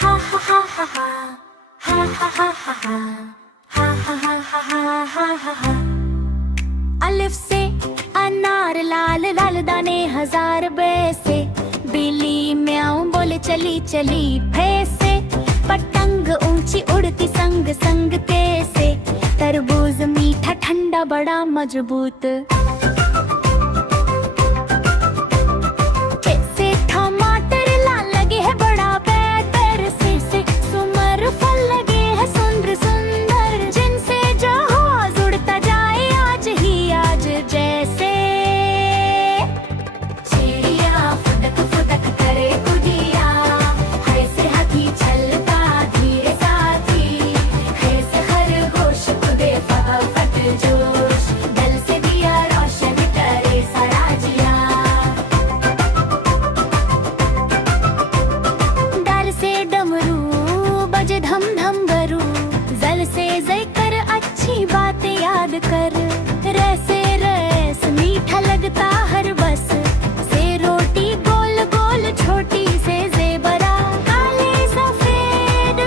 हा हा हा हा हा हा हा हा हा हा हा हा हा हा हा हा। अलिफ से अनार लाल लाल दाने हजार बैसे, बिल्ली म्याऊं बोले चली चली फैसे, पतंग ऊंची उड़ती संग संग कैसे, तरबूज मीठा ठंडा बड़ा मजबूत, कैसे टमाटर लाल लगे है बड़ा बेहतर, से सुमर फल लगे है सुंदर सुंदर, जिनसे जहाज उड़ता जाए आज ही आज जैसे, चिड़िया फुदक फुदक करे गुड़िया, है से हाथी चलता धीरे साथी, है से खरगोश कूदे फटाफट जोश, दल से दिया रोशन करे सारा जिया, डर से डमरू बजे धम धम बरू, जल से जय कर अच्छी बातें याद कर, रैसे रैस मीठा लगता हर बस, से रोटी गोल गोल छोटी से जेबरा, काले सफेद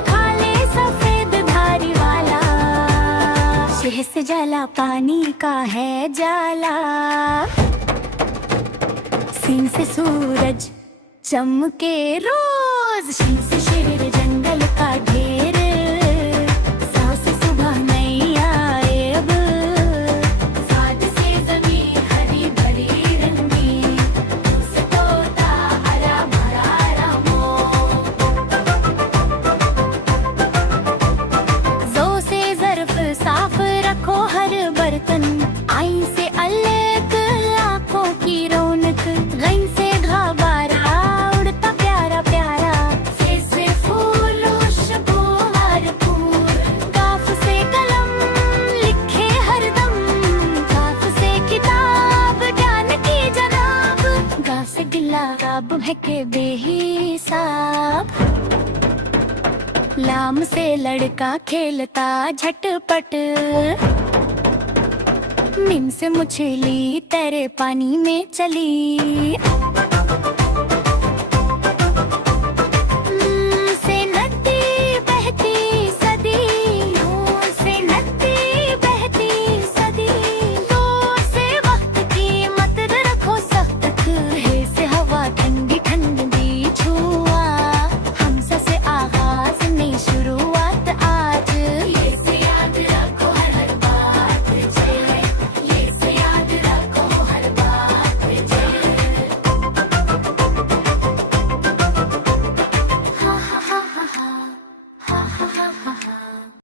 धारी वाला, शह से जला पानी का है जाला, सिंह से सूरज चमके रोज, शीं से शेर जंगल का ढेर, साव से सुबह नहीं आए अब, साद से जमीन हरी भरी रंगीन, से तोता हरा भरा रामो, जो से ज़र्फ साफ रखो हर बर्तन, आइन से अलग आँखों की रौनक, गइन से घाबारा उड़ता प्यारा प्यारा, से फूल खुशबू भरपूर, काफ से कलम लिखे हरदम, काफ से किताब ज्ञान की जनाब, गा से गिला काब है के बेहिसाब, लाम से लड़का खेलता झटपट, मीम से मछली तैरे पानी में चली, से नदी बहती सदी, नून से नदी बहती सदी, दो से वक्त की मत रखो सख्त, है से हवा ठंडी ठंडी छुआ, हमसा से आगाज नहीं शुरुआत आज, ये से याद रखो हर बात जे, ये से याद रखो हर बात जे, हा हा हा हा हा हा हा हा हा।